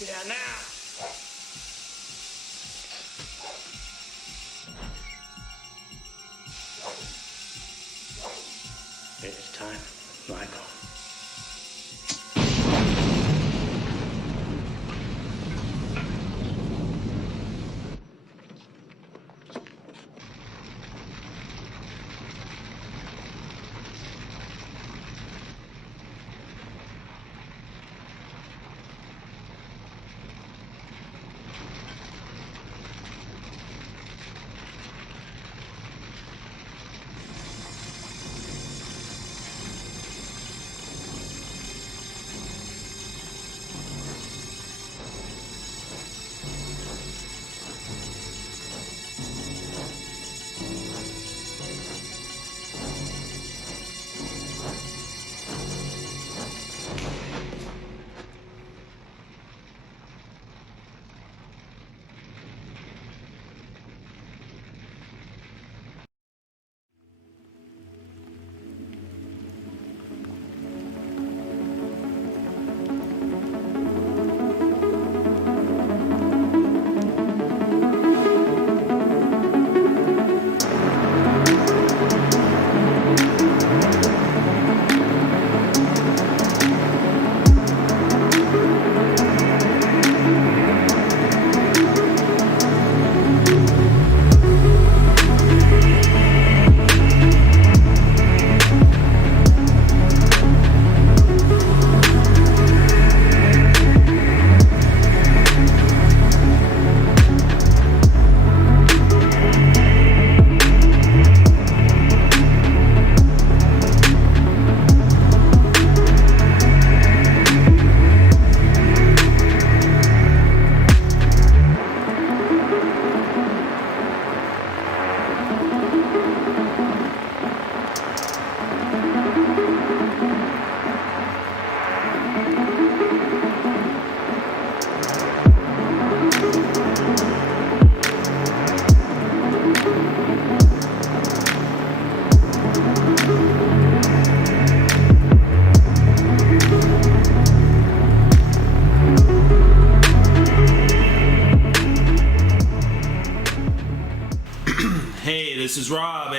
Get out now. It's time, Michael.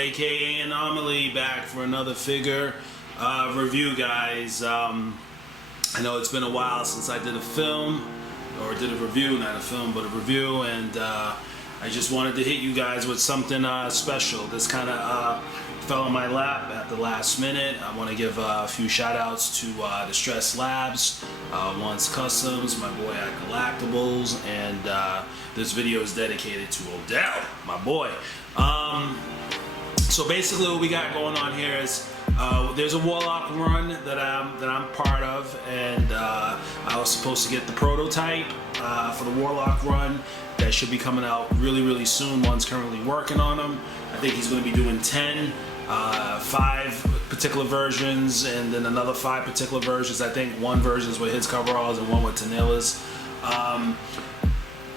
aka Anomaly, back for another figure review, guys. I know it's been a while since I did a film, or did a review, not a film, but a review, and I just wanted to hit you guys with something special. This kind of fell in my lap at the last minute. I want to give a few shout outs to Distress Labs, Once Customs, my boy at Collectibles, and this video is dedicated to Odell, my boy. So basically what we got going on here is there's a Warlock run that I'm part of, and I was supposed to get the prototype for the Warlock run that should be coming out really soon. One's currently working on them. I think he's going to be doing 10, 5 particular versions, and then another 5 particular versions. I think one version is with his coveralls and one with Tanilla's.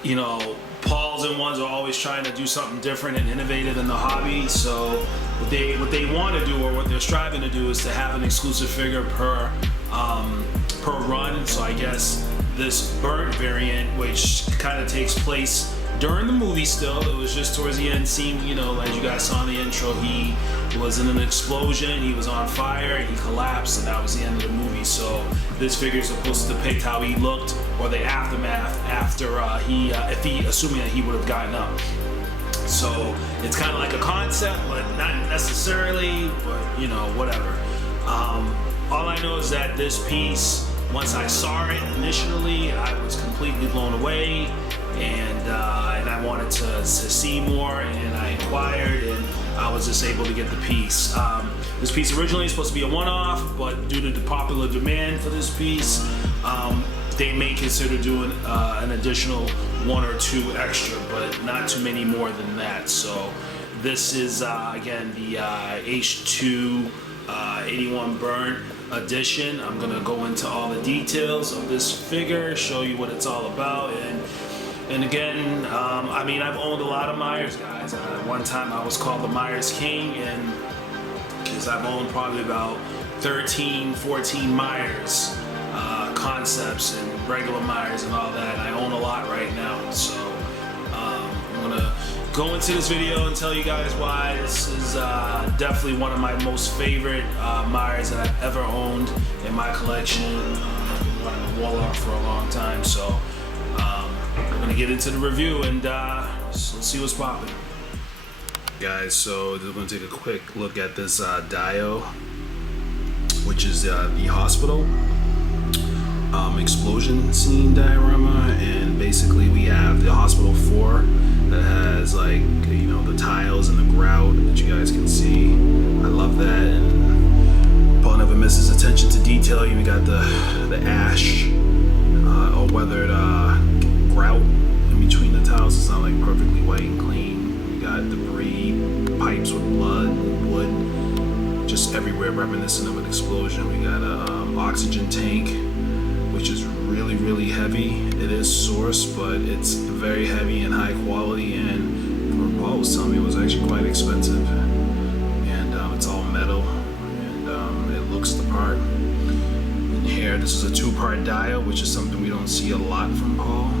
You know, Paul's and ones are always trying to do something different and innovative in the hobby. So what they want to do, or what they're striving to do, is to have an exclusive figure per run. So I guess this burnt variant, which kind of takes place during the movie still, it was just towards the end scene, you know, as you guys saw in the intro, he was in an explosion, he was on fire, he collapsed, and that was the end of the movie. So this figure is supposed to depict how he looked, or the aftermath after assuming that he would have gotten up. So it's kind of like a concept, but not necessarily, but you know, whatever. All I know is that this piece, once I saw it initially, I was completely blown away, and I wanted to see more, and I inquired, and I was just able to get the piece. This piece originally is supposed to be a one-off, but due to the popular demand for this piece, they may consider doing an additional 1 or 2 extra, but not too many more than that. So this is again the H2 81 burnt edition. I'm gonna go into all the details of this figure, show you what it's all about, and again, I mean, I've owned a lot of Myers, guys. One time I was called the Myers King, and because I've owned probably about 13, 14 Myers concepts and regular Myers and all that. And I own a lot right now, so I'm gonna go into this video and tell you guys why this is definitely one of my most favorite Myers that I've ever owned in my collection. I've been running a Warlock for a long time, so we're gonna get into the review, and let's see what's popping. Guys, so we're gonna take a quick look at this Dio, which is the hospital explosion scene diorama, and basically we have the hospital 4 that has, like, you know, the tiles and the grout that you guys can see. I love that, and Paul never misses attention to detail. You got the ash or weathered grout in between the tiles. It's not like perfectly white and clean. You got debris, pipes with blood and wood just everywhere, reminiscent of an explosion. We got a oxygen tank, which is really heavy. It is source, but it's very heavy and high quality, and Paul was telling me it was actually quite expensive. And it's all metal, and it looks the part. And here, this is a 2-part dial, which is something we don't see a lot from Paul.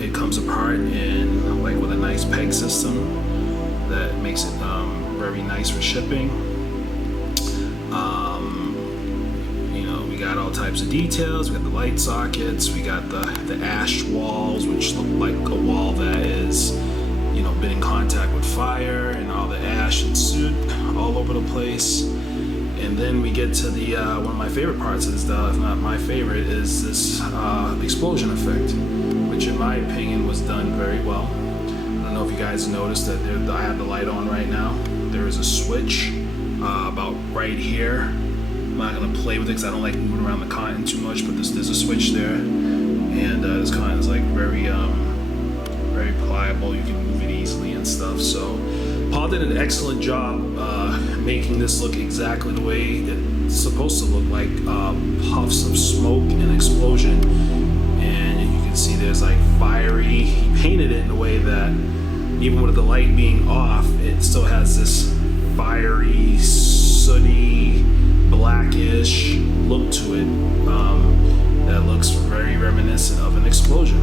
It comes apart in, like, with a nice peg system that makes it very nice for shipping. You know, we got all types of details. We got the light sockets. We got the ash walls, which look like a wall that is, you know, been in contact with fire, and all the ash and soot all over the place. And then we get to the one of my favorite parts of this dial, if not my favorite, is this explosion effect, which in my opinion was done very well. I don't know if you guys noticed that I have the light on right now. There is a switch about right here. I'm not gonna play with it because I don't like moving around the cotton too much, but there's a switch there, and this cotton is like very pliable. You can move it easily and stuff. So Paul did an excellent job making this look exactly the way it's supposed to look, like puffs of smoke and explosion. And you can see there's like fiery, he painted it in a way that even with the light being off, it still has this fiery, sooty, blackish look to it that looks very reminiscent of an explosion.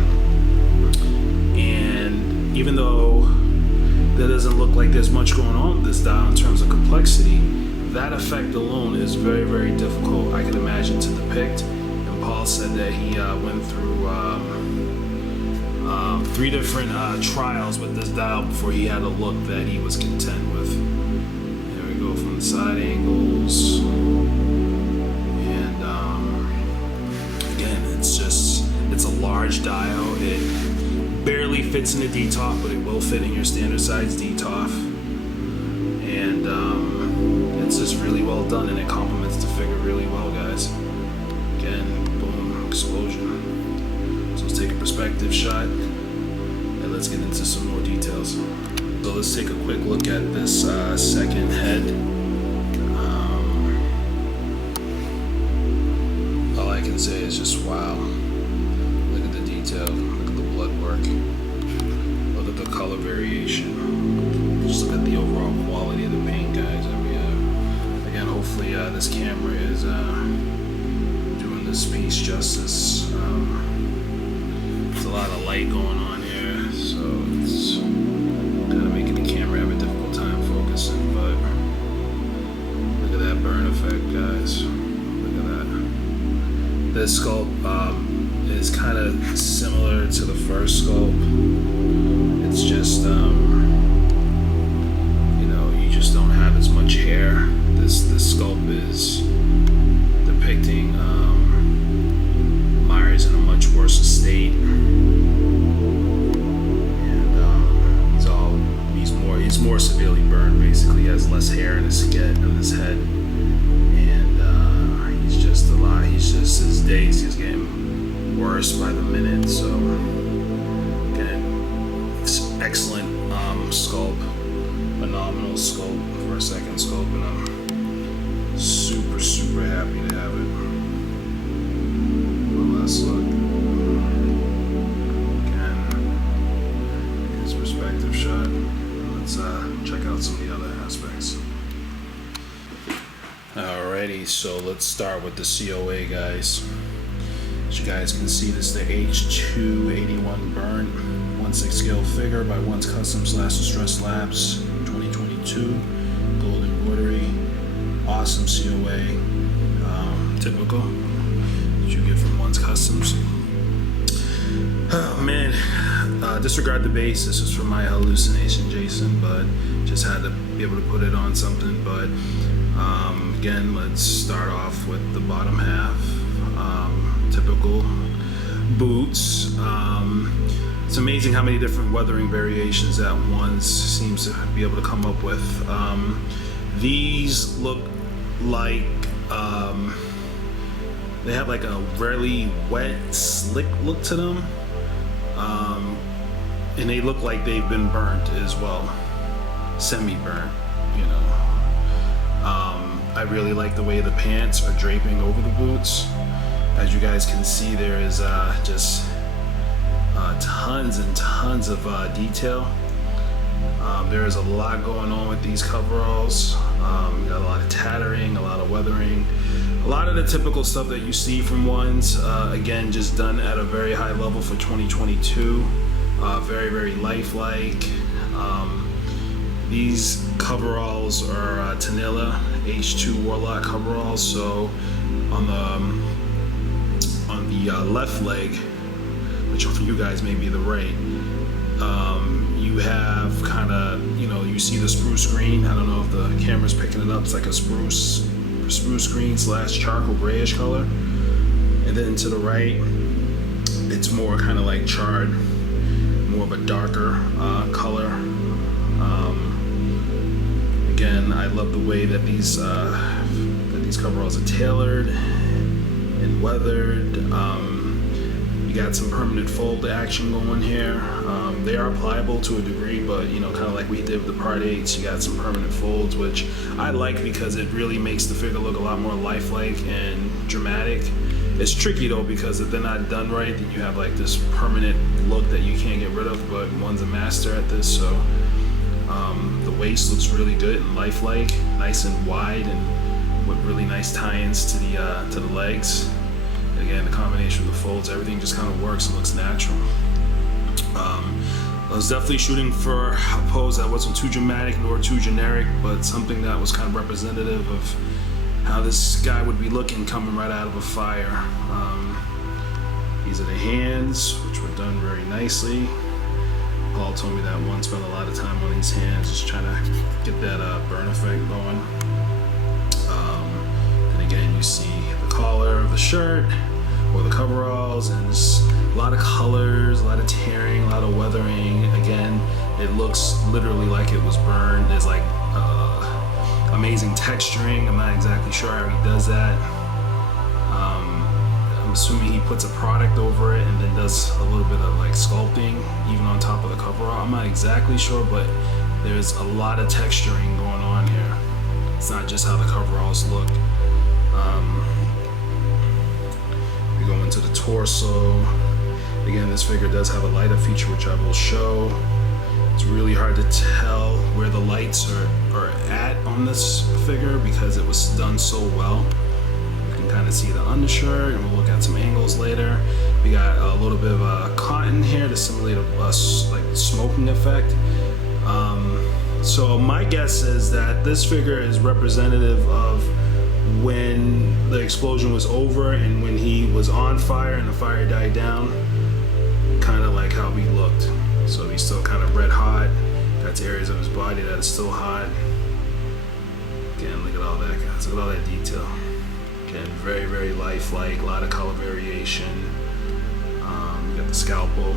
And even though that doesn't look like there's much going on with this dial in terms of complexity, that effect alone is very, very difficult, I can imagine, to depict. And Paul said that he went through 3 different trials with this dial before he had a look that he was content with. There we go, from the side angles. And again, it's a large dial. It barely fits in the DTOF, but it will fit in your standard size DTOF. And it's just really well done, and it complements the figure really well, guys. Again, boom, explosion. So let's take a perspective shot, and let's get into some more details. So let's take a quick look at this second head. All I can say is just wow. Look at the detail, look at the blood work, look at the color variation. Just look at the overall quality of the paint, guys, that we have. Again, hopefully this camera is doing this piece justice. There's a lot of light going on here, so it's kind of making the camera have a difficult time focusing, but look at that burn effect, guys. Look at that. This sculpt is kind of similar to the first sculpt. It's just, you just don't have as much hair. This sculpt is depicting Myers in a much worse state, and he's more severely burned. Basically, he has less hair in his head, and he's just his days just getting worse by the minute. So again, it's excellent sculpt, phenomenal sculpt for a second sculpt, and I'm super, super happy to have it. One last look. Again, his perspective shot. Let's check out some of the other aspects. Alrighty, so let's start with the COA, guys. As you guys can see, this is the H281 burn 1/6 scale figure by One's Custom / Distress Labs 2022. Gold embroidery, awesome COA, typical that you get from One's Customs. Oh man, disregard the base. This was from my hallucination, Jason, but just had to be able to put it on something. But again, let's start off with the bottom half. Typical boots. It's amazing how many different weathering variations that One seems to be able to come up with. These look like they have like a really wet, slick look to them, and they look like they've been burnt as well, semi-burnt, I really like the way the pants are draping over the boots. As you guys can see, there is just tons and tons of detail. There is a lot going on with these coveralls. We got a lot of tattering, a lot of weathering, a lot of the typical stuff that you see from Ones. Again, just done at a very high level for 2022. Very, very lifelike. These coveralls are Tanilla H2 Warlock coveralls. So on the left leg, which for you guys may be the right, you have kind of, you see the spruce green. I don't know if the camera's picking it up. It's like a spruce green / charcoal grayish color. And then to the right, it's more kind of like charred, more of a darker color. Again, I love the way that these coveralls are tailored and weathered. You got some permanent fold action going here. They are pliable to a degree, but kind of like we did with the Part 8s, you got some permanent folds, which I like because it really makes the figure look a lot more lifelike and dramatic. It's tricky though, because if they're not done right, then you have like this permanent look that you can't get rid of, but One's a master at this. So the waist looks really good and lifelike, nice and wide, and with really nice tie-ins to the legs. Again, the combination of the folds, everything just kind of works and looks natural. I was definitely shooting for a pose that wasn't too dramatic nor too generic, but something that was kind of representative of how this guy would be looking coming right out of a fire. These are the hands, which were done very nicely. Paul told me that one spent a lot of time on these hands, just trying to get that burn effect going. And again, you see the collar of the shirt or the coveralls, and there's a lot of colors, a lot of tearing, a lot of weathering. Again, it looks literally like it was burned. There's like amazing texturing. I'm not exactly sure how he does that. I'm assuming he puts a product over it and then does a little bit of like sculpting even on top of the coverall. I'm not exactly sure, but there's a lot of texturing going on here. It's not just how the coveralls look. We go into the torso. Again, this figure does have a lighter feature, which I will show. It's really hard to tell where the lights are at on this figure because it was done so well. You can kind of see the undershirt, and we'll look at some angles later. We got a little bit of cotton here to simulate a like smoking effect. So my guess is that this figure is representative of when the explosion was over and when he was on fire and the fire died down, kind of like how he looked. So he's still kind of red hot. Got areas of his body that is still hot. Again, look at all that, guys. Look at all that detail. Again, very, very lifelike. A lot of color variation. You got the scalpel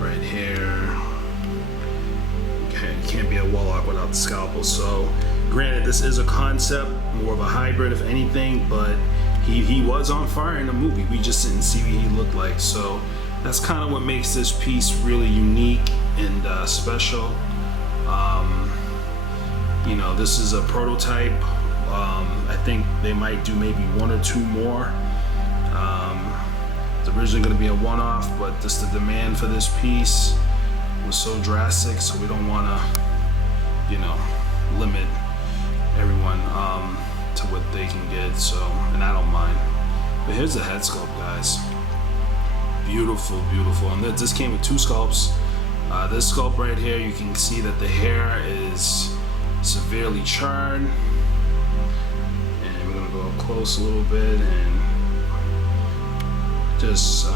right here. Okay, you can't be a Warlock without the scalpel. So, granted, this is a concept, more of a hybrid, if anything, but he was on fire in the movie. We just didn't see what he looked like. So that's kind of what makes this piece really unique and special. You know, this is a prototype. I think they might do maybe one or two more. It's originally going to be a one-off, but just the demand for this piece was so drastic, so we don't want to, you know, limit everyone to what they can get. So, and I don't mind. But here's the head sculpt, guys. Beautiful, beautiful. And this came with two sculpts. This sculpt right here, you can see that the hair is severely charred. And we're gonna go up close a little bit, and just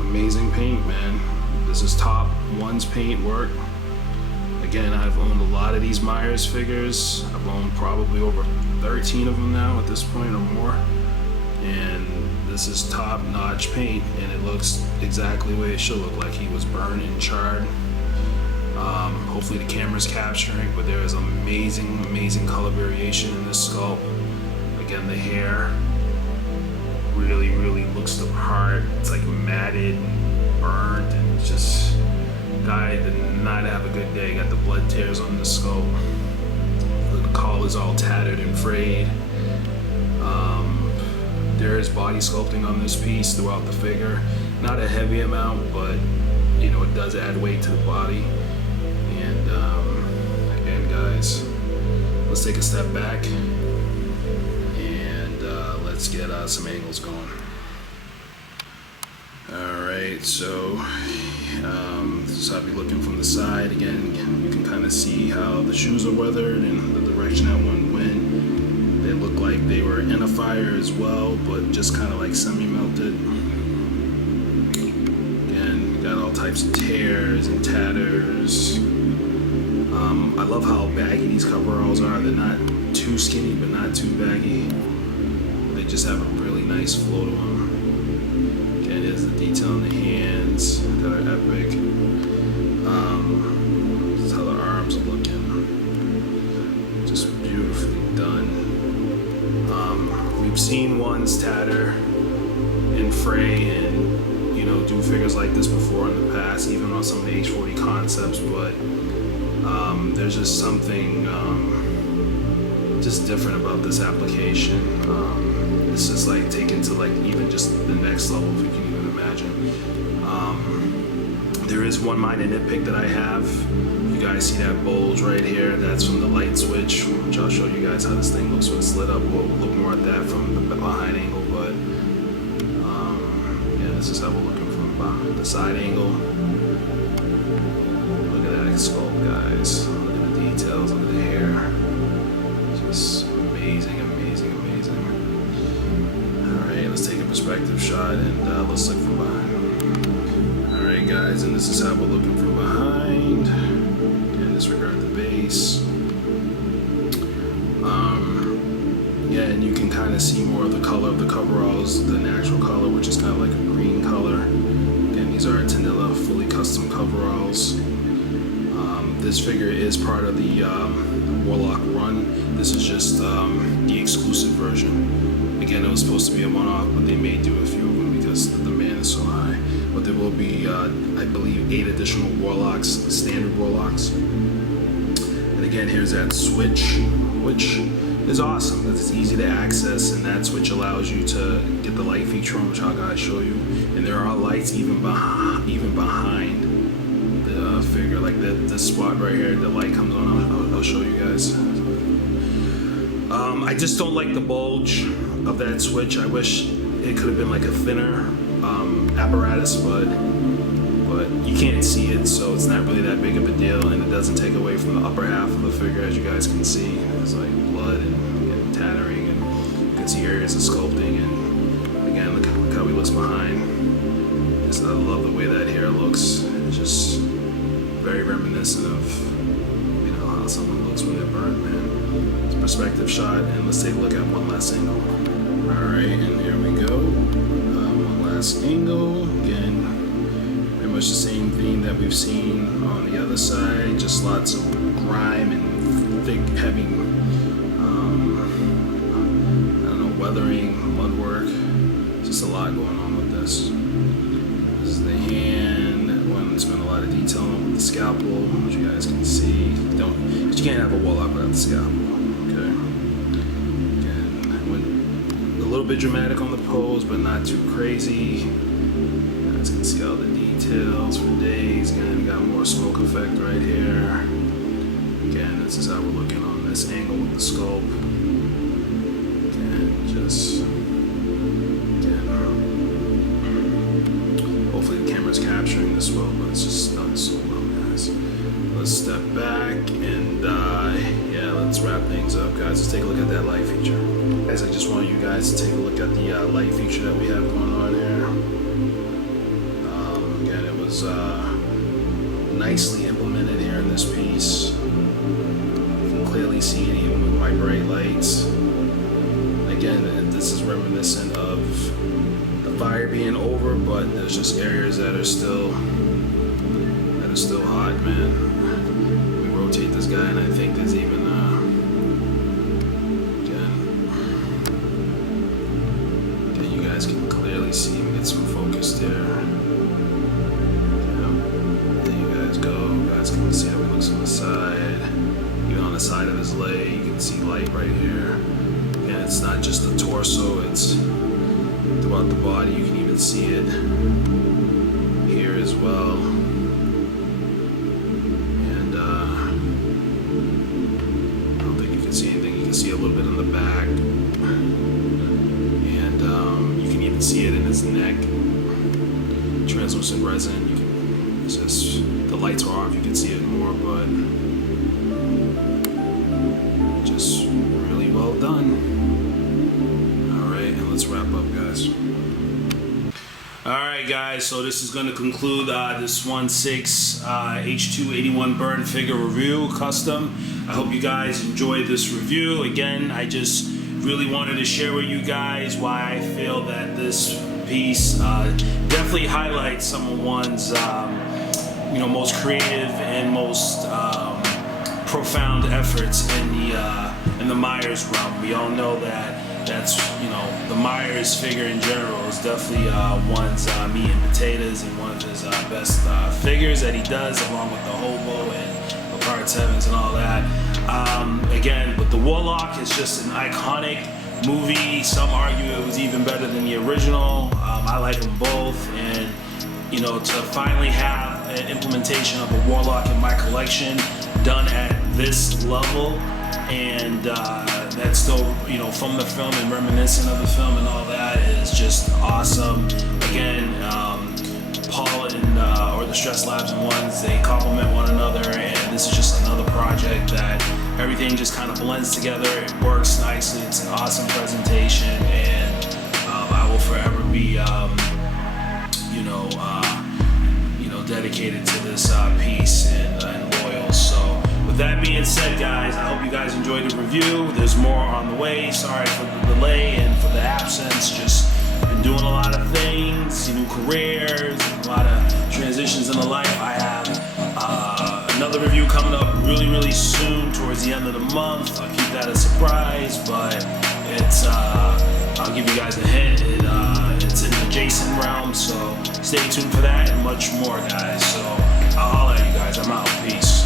amazing paint, man. This is top one's paint work. Again, I've owned a lot of these Myers figures. I've owned probably over 13 of them now at this point or more. And this is top-notch paint, and it looks exactly the way it should look, like he was burned and charred. Hopefully the camera's capturing, but there is amazing, amazing color variation in this sculpt. Again, the hair really, really looks the part. It's like matted and burnt, and just guy did not have a good day. Got the blood tears on the sculpt. The collar's all tattered and frayed. There is body sculpting on this piece throughout the figure. Not a heavy amount, but you know, it does add weight to the body. And again, guys, let's take a step back and let's get some angles going. Alright, so this is how I'll be looking from the side. Again, you can kind of see how the shoes are weathered and the direction that one went. They look like they were in a fire as well, but just kind of like semi-melted. Again, got all types of tears and tatters. I love how baggy these coveralls are. They're not too skinny, but not too baggy. They just have a really nice flow to them. Again, here's the detail in the hands that are epic. This is how the arms are looking. Just beautifully done. We've seen ones tatter and fray and, you know, do figures like this before in the past, even on some of the H40 concepts, but there's just something just different about this application. It's just like taken to like even just the next level, if you can even imagine. There is one minor nitpick that I have. You guys see that bulge right here? That's from the light switch, which I'll show you guys how this thing looks when it's lit up. We'll look more at that from the behind angle, but yeah, this is how we're looking from the side angle. dramatic sculpt, guys. Look at the details, look at the hair. Just amazing, amazing, amazing. Alright, let's take a perspective shot and let's look from behind. Alright guys, and this is how we're looking from behind. Again, disregard the base. Yeah, and you can kind of see more of the color of the coveralls, the natural color, which is kind of like a green color. Again, these are Tanilla fully custom coveralls. This figure is part of the Warlock run. This is just the exclusive version. Again, it was supposed to be a one-off, but they may do a few of them because the demand is so high. But there will be, I believe, 8 additional Warlocks, standard Warlocks. And again, here's that switch, which is awesome because it's easy to access, and that switch allows you to get the light feature on, which I'll guys show you. And there are lights even behind the figure, like this spot right here. The light comes on. I'll show you guys. I just don't like the bulge of that switch. I wish it could have been like a thinner apparatus, but you can't see it, so it's not really that big of a deal, and it doesn't take away from the upper half of the figure. As you guys can see, there's like blood and tattering, and you can see areas of sculpting. And again, look how he looks behind. I love the way that hair looks. It's just very reminiscent of, you know, how someone looks when they're burnt, man. It's a perspective shot, and let's take a look at one last angle. All right, and here we go. One last angle. Again, pretty much the same theme that we've seen on the other side. Just lots of grime and thick, heavy, I don't know, weathering, mud work. Just a lot going on with this. This is the hand. I want to spend a lot of detail on with the scalpel, which you guys can see. But you can't have a Warlock without the scalpel. Okay. Again, went a little bit dramatic on the pose, but not too crazy. You guys can see all the details for days. Again, we got more smoke effect right here. Again, this is how we're looking on this angle with the sculpt. Again, just. Hopefully the camera's capturing this well, but it's just done so well, guys. Let's step back and yeah, let's wrap things up, guys. Let's take a look at that light feature. Guys, I just want you guys to take a look at the light feature that we have going on here. Again, it was nicely implemented here in this piece. You can clearly see it even with my bright lights. Again, this is reminiscent of the fire being over, but there's just areas that are still hot, man. We rotate this guy, and I think there's even again, you guys can clearly see me get some focus there. There you guys go. You guys can see how he looks on the side. Even on the side of his leg, you can see light right here. Again, it's not just the torso, it's throughout the body. You can even see it here as well. And I don't think you can see anything. You can see a little bit on the back, and you can even see it in his neck. Translucent resin. You can. It's just the lights are off. You can see it more, but just really well done. Let's wrap up, guys. Alright guys, so this is going to conclude this 1/6 H281 burn figure review custom. I hope you guys enjoyed this review. Again, I just really wanted to share with you guys why I feel that this piece definitely highlights some of one's most creative and most profound efforts in the Myers realm. We all know that's the Myers figure in general is definitely one's meat and potatoes, and one of his best figures that he does, along with the Hobo and the Parts Heavens and all that. Again, with the Warlock, it's just an iconic movie. Some argue it was even better than the original. I like them both, and to finally have an implementation of a Warlock in my collection done at this level, and that's still from the film and reminiscent of the film and all that, is just awesome. Again, Paul and or the Stress Labs and Ones, they complement one another, and this is just another project that everything just kind of blends together. It works nicely. It's an awesome presentation, and I will forever be, dedicated to this piece and loyal. So with that being said, guys, I hope you guys enjoyed the review. There's more on the way. Sorry for the delay and for the absence. Just been doing a lot of things, new careers, a lot of transitions in the life. I have another review coming up really soon towards the end of the month. I'll keep that a surprise, but it's I'll give you guys a hint. It's in the adjacent realm, so stay tuned for that and much more, guys. So I'll holler at you guys. I'm out. Peace.